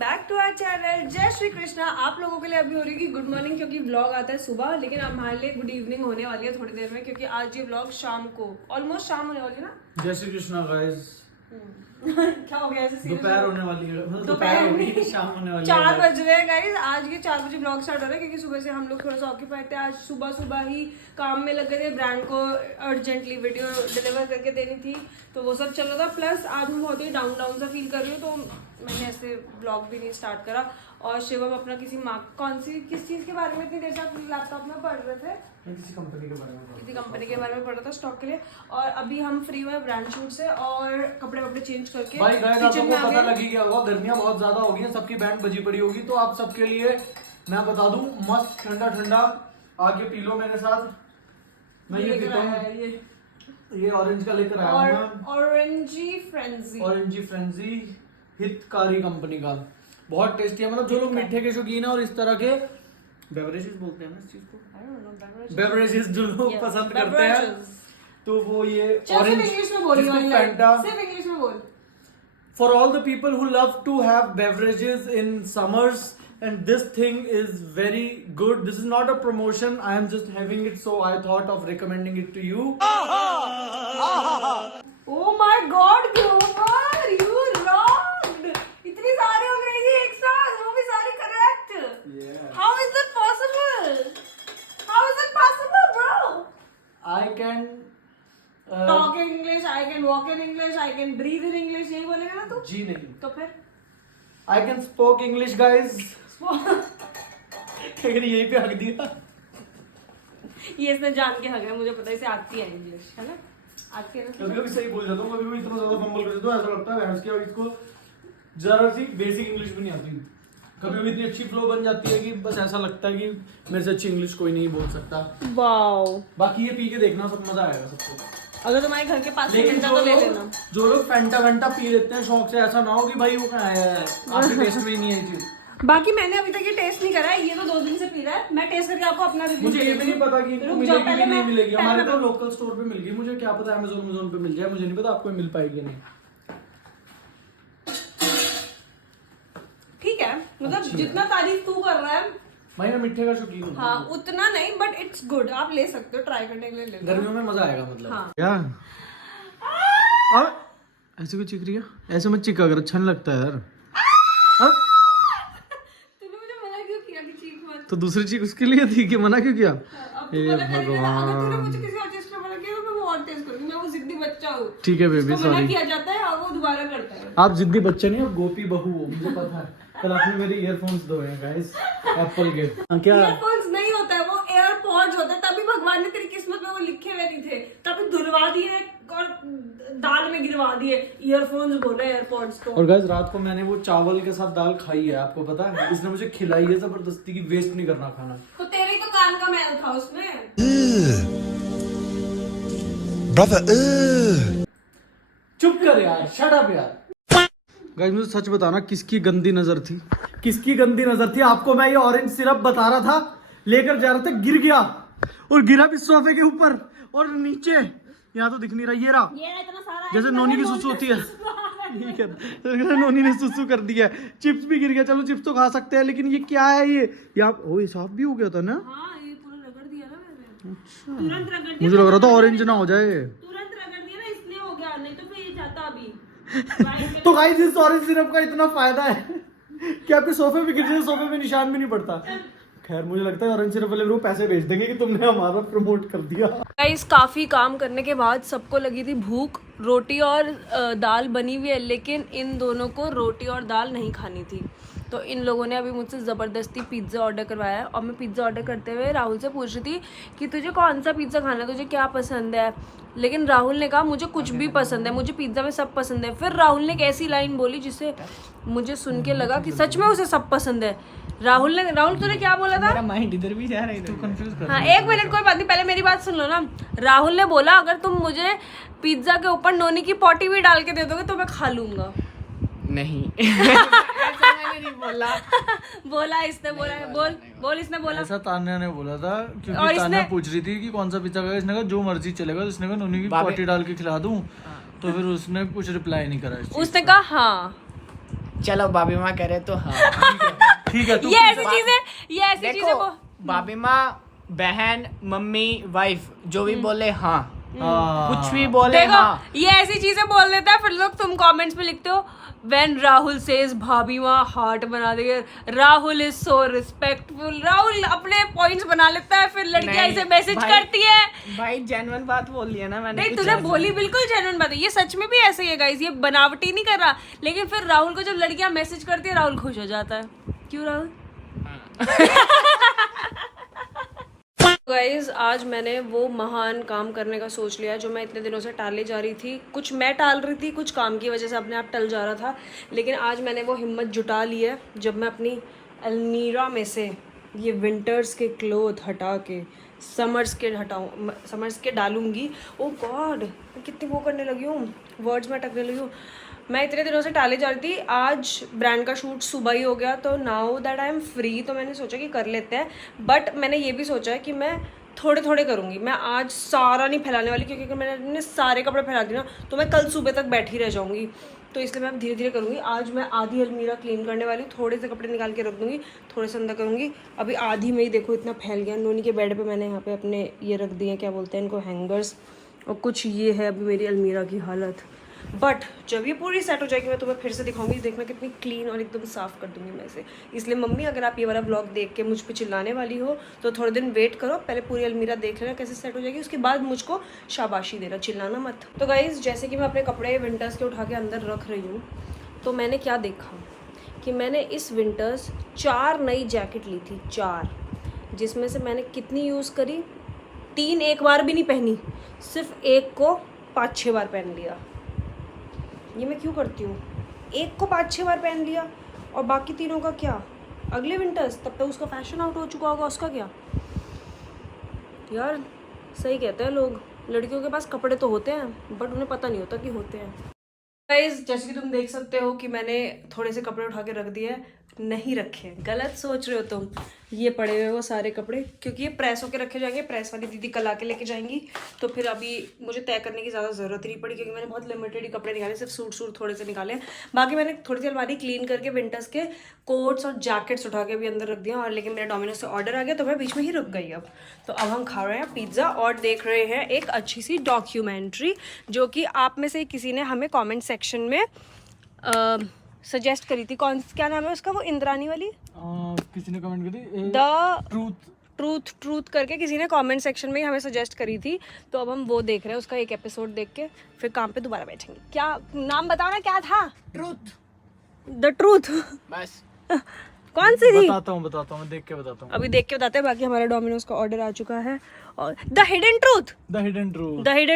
Back to our channel. जय श्री कृष्णा। आप लोगों के लिए अभी हो रही है गुड मॉर्निंग, क्योंकि व्लॉग आता है सुबह, लेकिन हमारे लिए गुड इवनिंग होने वाली है थोड़ी देर में, क्योंकि आज ये व्लॉग शाम को ऑलमोस्ट शाम होने वाली है ना। जय श्री कृष्णा गाइस। क्या हो गया ऐसे? दोपहर होने वाली है, दोपहर होगी, शाम होने वाली है। 4 बज रहे हैं गाइस। आज के 4 बजे ब्लॉग स्टार्ट हो रहा है, क्योंकि सुबह से हम लोग थोड़ा सा ऑक्यूपाइड थे। आज सुबह सुबह ही काम में लगे थे, ब्रांड को अर्जेंटली वीडियो डिलीवर करके देनी थी, तो वो सब चल रहा था। प्लस आज मैं बहुत ही डाउन डाउन सा फील कर रही हूँ, तो मैंने ऐसे ब्लॉग भी नहीं स्टार्ट करा। और शिवम अपना किस चीज़ के बारे में इतनी देर से आप लैपटॉप में पढ़ रहे थे? किसी कंपनी के बारे में पढ़ रहा था स्टॉक के लिए। और अभी हम फ्री हुए ब्रांड शूट से और कपड़े चेंज करके भाई गाइस, आप किचन लोगों में को आ पता गए। लगी गया होगा, गर्मियां बहुत ज्यादा हो गई हैं, सबकी बैंड बजी पड़ी होगी, तो आप सबके लिए मैं बता दूं, मस्त ठंडा ठंडा आके पी लो मेरे साथ। मैं ये पीता हूँ, ये ऑरेंज का लेकर आया हूँ मैं, ऑरेंजी फ्रेंजी हितकारी कंपनी का। बहुत टेस्टी है, मतलब जो लोग मीठे के शौकीन है और इस तरह के बेवरेजेस बोलते हैं ना इस चीज को, बेवरेजेस जो लोग पसंद करते हैं, तो वो ये ऑरेंज फैंटा। सिर्फ इंग्लिश में बोल। For all the people who love to have beverages in summers, and this thing is very good. This is not a promotion. I am just having it, so I thought of recommending it to you. Oh my God, Grover, you rocked! इतनी सारी हो गई थी एक साथ, वो भी सारी correct. Yeah. How is that possible? How is that possible, bro? I can Talk in English, I can walk in English, I can breathe in English. यही बोलेगा ना तू? जी नहीं, तो फिर? I can spoke English, guys. लेकिन यहीं पे हक दिया। ये इसने जान के हक है, मुझे पता है इसे आती है इंग्लिश, है ना? आती है ना? कभी-कभी सही बोल जाता हूँ, कभी-कभी इतना ज्यादा फंबल कर देता हूँ, ऐसा लगता है भैंस के, और इसको जरा सी बेसिक इंग्लिश भी नहीं आती। कभी-कभी इतनी अच्छी फ्लो बन जाती है कि बस ऐसा लगता है कि मेरे से अच्छी इंग्लिश कोई नहीं बोल सकता। वाओ। बाकी ये पी के देखना, सब मजा आएगा सबको। अगर तुम्हारे घर के पास लेकिन तो ले लेना। जो लोग फैंटा वैंटा पी लेते हैं शौक से, ऐसा ना हो कि भाई वो कहाँ है, आपके टेस्ट में ही नहीं है चीज। बाकी मैंने अभी तक ये टेस्ट नहीं करा है, ये तो 2 दिन से पी रहा है। मैं टेस्ट करके आपको अपना रिव्यू मुझे ये भी नहीं पता कि इनको मिलेगी कि नहीं मिलेगी। हमारे तो लोकल स्टोर पे मिल गई, मुझे क्या पता अमेज़न पे मिल जाए, मुझे नहीं पता आपको मिल पाएगी नहीं। ठीक है, मतलब जितना तारीफ तू कर रहा है, मैं मिठे का शौकीन हूँ। हाँ उतना नहीं, बट इट्स गुड। आप ले सकते हो, ट्राई करने के लिए ले लो। गर्मियों में मजा आएगा मतलब। हाँ। क्या ऐसे क्यों चिक रही है? ऐसे मत चिका अगर अच्छा नहीं लगता है यार। तूने मुझे मना क्यों किया कि चीख मत? तो दूसरी चीज उसके लिए थी कि मना क्यों किया? अगर तूने मुझे किसी और चीज पे मना किया तो मैं वो और टेस्ट करूंगी। मैं वो जिद्दी बच्चा हूँ। ठीक है बेबी, उसको मना सॉरी। किया जाता है और वो दोबारा करता है। आप जिद्दी बच्चे नहीं, आप गोपी बहू हो, मुझे पता है। कल आपने मेरे ईयरफोन्स धोए हैं गाइस, एप्पल के। क्या ईयरफोन्स नहीं होता है, वो एयरपॉड्स होता है। तभी भगवान ने तेरी किस्मत में वो लिखे हुए नहीं थे, तभी धुलवा दिए और दाल में गिरवा दिए। ईयरफोन्स बोले एयरपॉड्स को। और गाइस, रात को मैंने वो चावल के साथ दाल खाई है, आपको पता है? इसने मुझे खिलाई है जबरदस्ती की, वेस्ट नहीं करना खाना। तो तेरे ही तो कान का मैल था उसमें। चुप कर यार, शट अप यार। गाइस, मुझे सच बताना, किसकी गंदी नजर थी? किसकी गंदी नजर थी? आपको मैं ये ऑरेंज सिरप बता रहा था, लेकर जा रहा था, गिर गया, और गिरा भी सोफे के ऊपर और नीचे। यहाँ तो दिख नहीं रहा, ये रहा, इतना सारा जैसे नोनी की सुसु होती है। ठीक है, नोनी ने सुसु कर दिया। चिप्स भी गिर गया, चलो चिप्स तो खा सकते हैं, लेकिन ये क्या है? ये यहाँ साफ भी हो गया था ना? हाँ, ये पूरा रगड़ दिया ना मैंने। अच्छा, तुरंत रगड़ दिया। मुझे लग रहा था ऑरेंज ना हो जाए। तुरंत रगड़ दिया ना, इसलिए हो गया, नहीं तो फिर ये जाता अभी। तो गाइस, इस ऑरेंज सिरप का इतना फायदा है कि आपके सोफे पे गिर जाए, सोफे पे निशान भी नहीं पड़ता। खैर, मुझे लगता है ऑरेंज सिरप वाले लोग पैसे भेज देंगे कि तुमने हमारा प्रमोट कर दिया। गाइस, काफ़ी काम करने के बाद सबको लगी थी भूख। रोटी और दाल बनी हुई है, लेकिन इन दोनों को रोटी और दाल नहीं खानी थी, तो इन लोगों ने अभी मुझसे ज़बरदस्ती पिज़्ज़ा ऑर्डर करवाया है। और मैं पिज़्ज़ा ऑर्डर करते हुए राहुल से पूछ रही थी कि तुझे कौन सा पिज़्ज़ा खाना है, तुझे क्या पसंद है? लेकिन राहुल ने कहा मुझे कुछ भी पसंद है, मुझे पिज़्ज़ा में सब पसंद है। फिर राहुल ने एक ऐसी लाइन बोली जिसे मुझे सुन के लगा कि सच में उसे सब पसंद है। राहुल तूने क्या बोला था? मेरा माइंड इधर भी जा रहा है, तू कंफ्यूज कर। हाँ, 1 मिनट, कोई बात नहीं, पहले मेरी बात सुन लो ना। राहुल ने बोला अगर तुम मुझे पिज्जा के ऊपर नोनी की पोटी भी डाल के दे दोगे तो मैं खा लूंगा। नहीं ऐसा मैंने नहीं बोला। बोला इसने, बोला बोल इसने बोला। ऐसा तान्या ने बोला था, और क्योंकि तान्या इसने- पूछ रही थी कि कौन सा पिज्जा खाएगा। इसने कहा जो मर्जी चलेगा। इसने कहा नोनी की पोटी डाल के खिला दूं, तो फिर उसने कुछ रिप्लाई नहीं करा इस चीज उसने पे। कहा हाँ। चलो भाभी माँ करे तो हाँ ठीक है तू ये ऐसी चीजें देखो भाभी माँ बहन मम्मी वाइफ जो भी बोले हाँ कुछ भी बोले देखो हाँ ये ऐसी चीजें बोल देता है, फिर लोग तुम कमेंट्स में लिखते हो व्हेन राहुल सेज भाभी माँ हार्ट बना देंगे, Rahul is so respectful. Rahul अपने पॉइंट्स बना लेता है, फिर लड़कियां नहीं, इसे मैसेज भाई- करती है। भाई जेन्युइन बात बोल लिया ना मैंने नहीं कुछ तूने ऐसा- बोली बिल्कुल जेन्युइन बात है, ये सच में भी ऐसे ही है गाइस, ये बनावटी नहीं कर रहा। लेकिन फिर राहुल को जब लड़कियां मैसेज करती है राहुल खुश हो जाता है। क्यों राहुल? गाइज आज मैंने वो महान काम करने का सोच लिया जो मैं इतने दिनों से टाले जा रही थी। कुछ मैं टाल रही थी, कुछ काम की वजह से अपने आप टल जा रहा था, लेकिन आज मैंने वो हिम्मत जुटा ली है। जब मैं अपनी अलमीरा में से ये विंटर्स के क्लोथ हटा के समर्स के डालूंगी। ओ गॉड मैं कितनी वो करने लगी हूँ, वर्ड्स में अटकने लगी हूँ। मैं इतने दिनों से टाले जा रही थी, आज ब्रांड का शूट सुबह ही हो गया, तो now that I am free तो मैंने सोचा कि कर लेते हैं। बट मैंने ये भी सोचा है कि मैं थोड़े थोड़े करूँगी, मैं आज सारा नहीं फैलाने वाली, क्योंकि अगर मैंने सारे कपड़े फैला दिए ना तो मैं कल सुबह तक बैठी रह जाऊँगी। तो इसलिए मैं धीरे धीरे करूँगी। आज मैं आधी अलमीरा क्लीन करने वाली हूँ, थोड़े से कपड़े निकाल के रख दूँगी, थोड़े से अंदर करूँगी। अभी आधी में ही देखो इतना फैल गया। नोनी के बेड पे मैंने यहाँ पे अपने ये रख दिए, क्या बोलते हैं इनको, हैंगर्स, और कुछ ये है अभी मेरी अलमीरा की हालत। बट जब ये पूरी सेट हो जाएगी मैं तुम्हें फिर से दिखाऊंगी, देखना कितनी क्लीन और एकदम साफ़ कर दूंगी मैं इसे। इसलिए मम्मी अगर आप ये वाला ब्लॉग देख के मुझ पे चिल्लाने वाली हो तो थोड़े दिन वेट करो, पहले पूरी अलमीरा देख लेना कैसे सेट हो जाएगी, उसके बाद मुझको शाबाशी देना, चिल्लाना मत। तो गाइज़ जैसे कि मैं अपने कपड़े विंटर्स के उठा के अंदर रख रही हूँ, तो मैंने क्या देखा कि मैंने इस विंटर्स 4 नई जैकेट ली थी, 4, जिसमें से मैंने कितनी यूज़ करी, 3 एक बार भी नहीं पहनी, सिर्फ एक को 5-6 बार पहन लिया। ये मैं क्यों करती हूँ, एक को 5-6 बार पहन लिया और बाकी तीनों का क्या, अगले विंटर्स तब तक उसका फैशन आउट हो चुका होगा, उसका क्या। यार सही कहते हैं लोग, लड़कियों के पास कपड़े तो होते हैं बट उन्हें पता नहीं होता कि होते हैं। गाइस जैसे कि तुम देख सकते हो कि मैंने थोड़े से कपड़े उठा के रख दिए, नहीं रखे, गलत सोच रहे हो तुम। ये पड़े हुए वो सारे कपड़े, क्योंकि ये प्रेस होके रखे जाएंगे, प्रेस वाली दीदी कल आके लेके जाएंगी, तो फिर अभी मुझे तय करने की ज़्यादा ज़रूरत नहीं पड़ी, क्योंकि मैंने बहुत लिमिटेड ही कपड़े निकाले, सिर्फ सूट थोड़े से निकाले। बाकी मैंने थोड़ी सी अलमारी क्लीन करके विंटर्स के कोट्स और जैकेट्स उठा के भी अंदर रख दिया। और लेकिन मेरा डोमिनोज से ऑर्डर आ गया तो मैं बीच में ही रुक गई। अब हम खा रहे हैं पिज़्ज़ा और देख रहे हैं एक अच्छी सी डॉक्यूमेंट्री, जो कि आप में से किसी ने हमें कॉमेंट सेक्शन में सजेस्ट करी थी। क्या नाम है उसका, वो इंद्रानी वाली, किसी ने कमेंट करी द ट्रूथ करके किसी ने कमेंट सेक्शन में ही हमें सजेस्ट करी थी, तो अब हम वो देख रहे हैं, उसका एक एपिसोड देख के फिर काम पे दोबारा बैठेंगे। क्या नाम बताओ ना, क्या था? द ट्रूथ बस कौन सी थी? बताता हूँ देख के बताता हूँ, अभी देख के बताते हैं। बाकी हमारा डोमिनोज का ऑर्डर आ चुका है, और द हिडन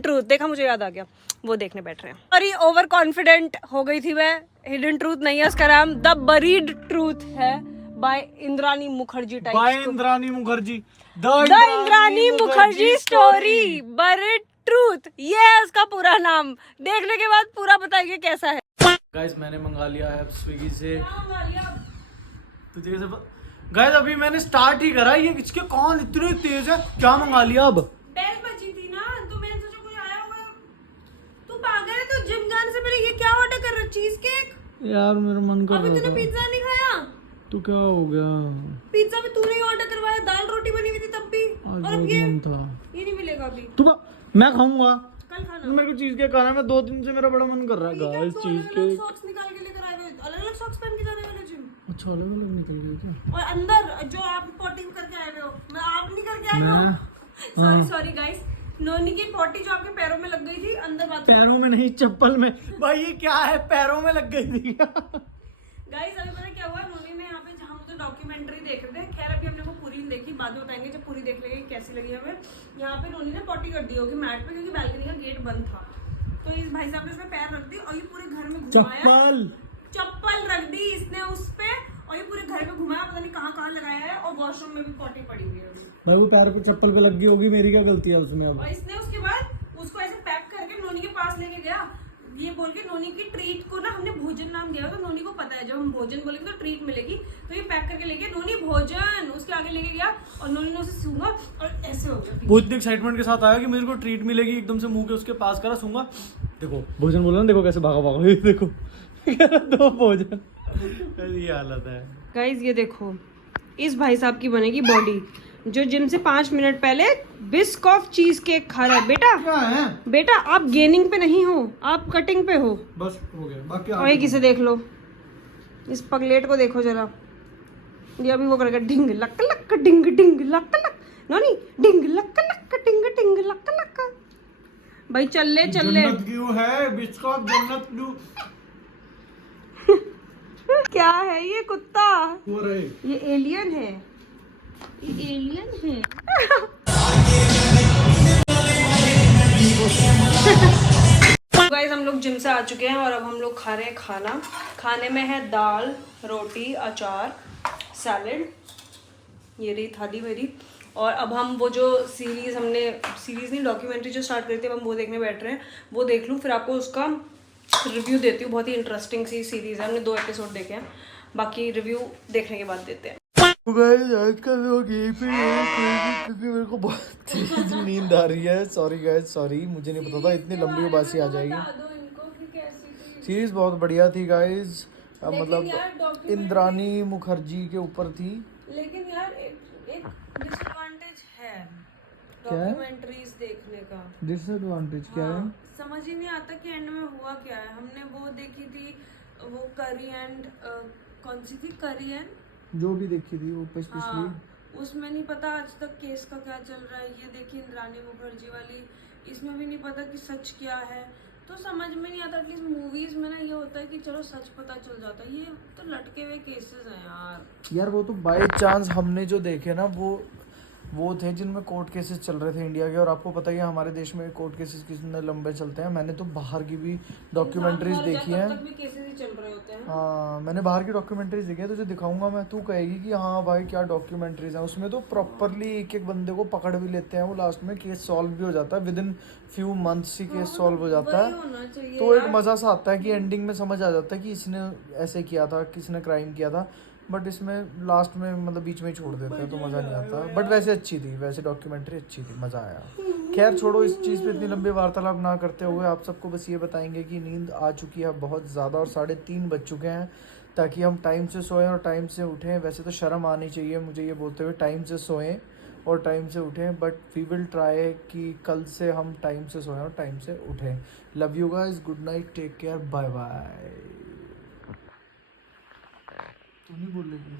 ट्रूथ देखा, मुझे याद आ गया, वो देखने बैठ रहे हैं। अरे ओवर कॉन्फिडेंट हो गई थी मैं, हिडन ट्रूथ नहीं है उसका नाम, द बरीड ट्रूथ है, by Indrani Mukherjee the Indrani Mukherjee story buried truth, ये है उसका पूरा नाम। देखने के बाद पूरा बताएंगे कैसा है। गाइस मैंने मंगा लिया है स्विगी से, तुझे कैसे गाइस अभी मैंने स्टार्ट ही करा, ये इसके कौन इतने तेज है, क्या मंगा लिया? अब बेल बजी थी ना, तो मैंने सोचा कोई आया होगा। तू पागल है, तो जिम जाने से पहले ये क्या ऑर्डर कर रहा है? Cheese cake? यार मेरा मन कर अभी रहा तूने था। पिज्जा नहीं खाया? तो क्या हो गया? पिज्जा भी तूने ही ऑर्डर करवाया, दाल रोटी बनी हुई थी तब भी, आज और अब बहुत ये मन था। नहीं मिलेगा अभी, तू मैं खाऊंगा, कल खाना। मेरे को चीज केक खाना है, मैं 2 दिन से मेरा बड़ा मन कर रहा है गाइस चीज केक। सॉक्स निकाल के लेकर आए हुए, अलग-अलग सॉक्स पहन के जाने वाले जिम, अच्छा अलग अलग निकल गए क्या? और अंदर जो आप पॉटी करके आए हुए हो, मैं आप नहीं करके आए हो। सॉरी गाइस, नोनी की पॉटी जो आपके पैरों में लग गई थी अंदर बात, पैरों में नहीं चप्पल में। भाई ये क्या है, पैरों में लग गई थी क्या? गाइस अभी पता क्या हुआ, नोनी में यहाँ पे जहाँ तो डॉक्यूमेंट्री देख रहे थे, खैर अभी हमने वो पूरी नहीं देखी, बाद में बताएंगे जब पूरी देख लेंगे कैसी लगी हमें। यहाँ पे नोनी ने पॉटी कर दी होगी मैट पे, क्योंकि बालकनी का गेट बंद था, तो इस भाई साहब ने उसमें पैर रख दी और ये पूरे घर में घुमाया, चप्पल रख दी इसने उस पे, और ये पूरे घर में घुमाया, पता नहीं कहाँ लगाया है, और वॉशरूम में भी पॉटी पड़ी हुई है अभी। भाई वो पैर पे चप्पल पे लग गई होगी, मेरी क्या गलती है उसमें? अब और इसने उसके बाद उसको ऐसे पैक करके नोनी के पास लेके गया, ये बोल के नोनी की ट्रीट को ना हमने भोजन नाम दिया, तो नोनी को पता है जब हम भोजन बोलेंगे तो ट्रीट मिलेगी, तो ये पैक करके लेके नोनी भोजन उसके आगे लेके गया, और नोनी ने उसे सूंघा और ऐसे हो गया। बहुत एक्साइटमेंट के साथ आया कि मेरे को ट्रीट मिलेगी, एकदम से मुंह के उसके पास करा, सूंघा, देखो भोजन बोला ना, देखो कैसे भागा, ये देखो 2 भोजन। ये हालत है। गाइज ये देखो, इस भाई साहब की बनेगी बॉडी, जो जिम से 5 मिनट पहले बिस्क ऑफ चीज केक खा रहा है। बेटा क्या है? बेटा आप गेनिंग पे नहीं हो, आप कटिंग पे हो। बस हो गया, बाकी और ये किसे देख लो, इस पगलेट को देखो जरा, ये अभी वो करेगा डिंग लक लक डिंग डिंग लक लक, नोनी डिंग लक लक डिंग डिंग लक लक। भाई चल ले चल ले। जन्नत क्यों है बिस्कॉट, जन्नत क्यों क्या है ये कुत्ता? हो रहे? ये एलियन है, ये एलियन है। गाइस हम लोग जिम से आ चुके हैं और अब हम लोग खा रहे हैं खाना। खाने में है दाल, रोटी, अचार, सैलेड, ये रही थाली मेरी। और अब हम वो जो सीरीज़ नहीं डॉक्यूमेंट्री जो स्टार्ट करी थी, अब हम वो देखने बैठ रहे हैं। वो देख लूँ फिर आपको उसका रिव्यू देती हूँ। बहुत ही इंटरेस्टिंग सी सीरीज़ है, हमने 2 एपिसोड देखे हैं, बाकी रिव्यू देखने के बाद देते हैं। आजकल लोग यही पे क्योंकि मेरे को बहुत तेज नींद आ रही है। सॉरी गाइस, सॉरी, मुझे नहीं पता था इतनी लंबी उबासी आ जाएगी। सीरीज बहुत बढ़िया थी गाइस, मतलब इंद्रानी मुखर्जी के ऊपर थी। लेकिन यार एक डिसएडवांटेज है डॉक्यूमेंट्रीज देखने का। डिसएडवांटेज क्या है? समझ ही नहीं आता कि एंड में हुआ क्या है। हमने वो देखी थी, वो करी एंड कौन सी थी, करी एंड जो भी देखी थी वो पिछली उसमें नहीं पता आज तक केस का क्या चल रहा है। ये देखी इंद्रानी मुखर्जी वाली, इसमें भी नहीं पता कि सच क्या है, तो समझ में नहीं आता। एटलीस्ट मूवीज में ना ये होता है कि चलो सच पता चल जाता है, ये तो लटके हुए केसेस हैं यार। वो तो बाय चांस हमने जो देखे ना वो थे जिनमें कोर्ट केसेस चल रहे थे इंडिया के। और आपको पता ही है हमारे देश में कोर्ट केसेस कितने लंबे चलते हैं। मैंने तो बाहर की भी डॉक्यूमेंट्रीज देखी हैं। हाँ, मैंने बाहर की डॉक्यूमेंट्रीज देखी है, तुझे दिखाऊंगा मैं, तू कहेगी कि हाँ भाई क्या डॉक्यूमेंट्रीज हैं। उसमें तो प्रॉपरली एक एक बंदे को पकड़ भी लेते हैं, वो लास्ट में केस सॉल्व भी हो जाता है, with in few months he case solve हो जाता है। तो एक मज़ा सा आता है कि एंडिंग में समझ आ जाता है कि इसने ऐसे किया था, किसने क्राइम किया था। बट इसमें लास्ट में मतलब बीच में ही छोड़ देते हैं तो मज़ा नहीं आता। बट वैसे अच्छी थी, वैसे डॉक्यूमेंट्री अच्छी थी, मज़ा आया। खैर छोड़ो, इस चीज़ पे इतनी लंबी वार्तालाप ना करते हुए आप सबको बस ये बताएंगे कि नींद आ चुकी है बहुत ज़्यादा और 3:30 बज चुके हैं, ताकि हम टाइम से सोएं और टाइम से उठें। वैसे तो शर्म आनी चाहिए मुझे ये बोलते हुए, टाइम से सोएं और टाइम से उठें, बट वी विल ट्राई कि कल से हम टाइम से सोएं और टाइम से उठें। Love you guys, good night, take care, bye bye. तू नहीं बोलेगी?